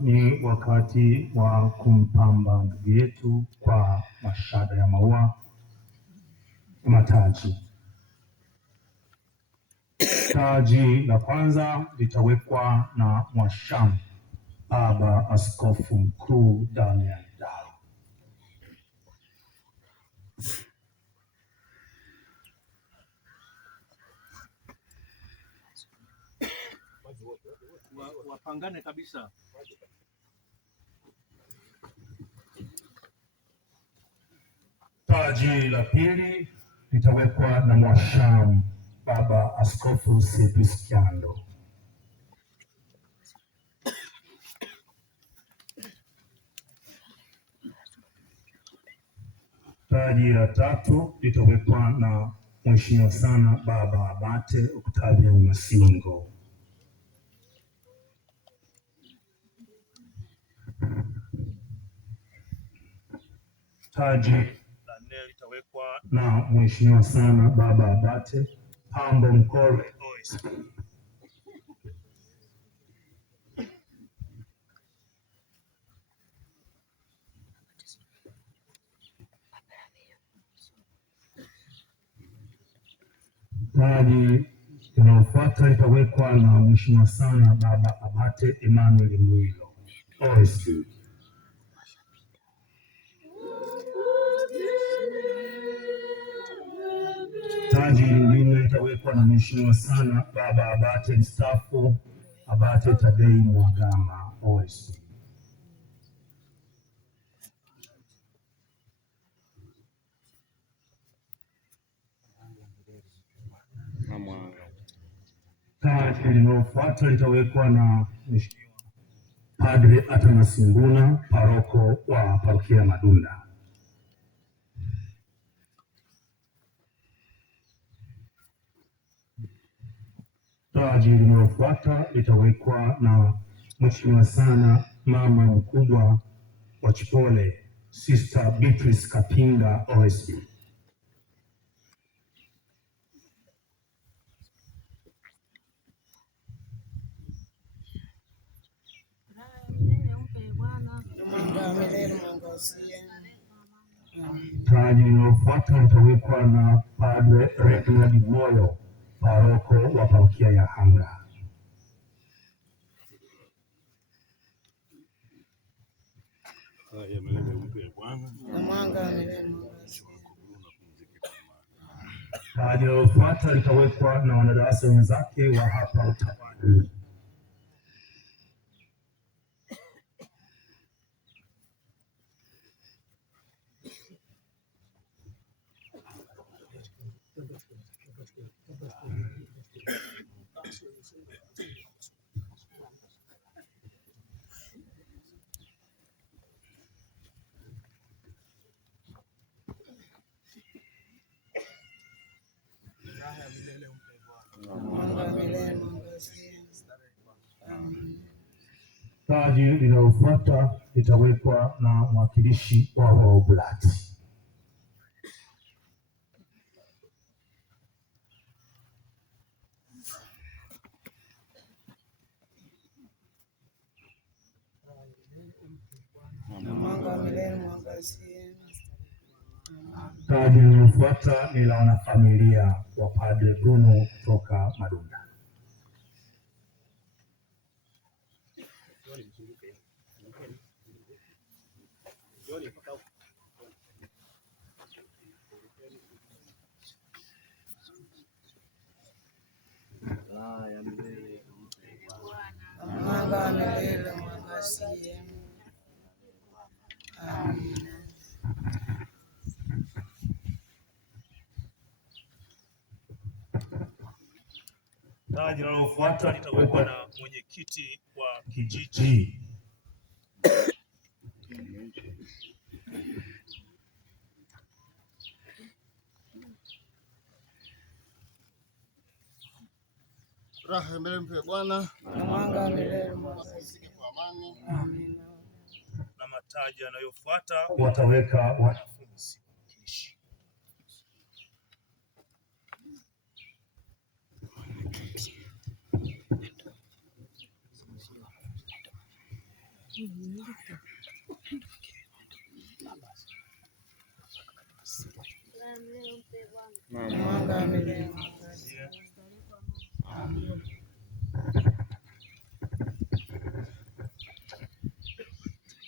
Ni wakati wa kumpamba ndugu yetu kwa mashada ya maua mataji. Taji la kwanza litawekwa na Mwashamu Baba Askofu Mkuu Damian Dayo. Wapangane kabisa. Taji la pili litawekwa na Mwashamu Baba Askofu Sepius Kyando. Taji la tatu litawekwa na Mheshimiwa sana Baba Abate Octavian Masingo. Taji la nne litawekwa na Mheshimiwa sana Baba Abate Pambo Mkore OSP. Taji linalofuata litawekwa na Mheshimiwa sana Baba Abate Emmanuel Mwilo OSP. Taji lingine litawekwa na Mheshimiwa sana Baba Abate mstaafu Abate Tadei Mwagama OSP. Taji linalofuata litawekwa na Mheshimiwa Padre Atanas Nguna, paroko wa parokia Madunda. Taji linalofuata litawekwa na Mheshimiwa sana mama mkubwa wa Chipole Sister Beatrice Kapinga OSP. Taji linalofuata litawekwa na Padre Reginald Moyo, paroko wa parokia ya Hanga. Taji linalofuata litawekwa na wanadarasa wenzake wa hapa Utawani. Taji linalofuata litawekwa na mwakilishi wa Waoblati. Taji linalofuata ni la wanafamilia wa Padre Bruno kutoka Madunda. Taji linalofuata litawekwa na mwenyekiti wa kijiji. Raha mbele mpe Bwana na mwanga milele kwa amani. Amina. Na mataji yanayofuata wataweka wanafunzi. Mwanga wa milele.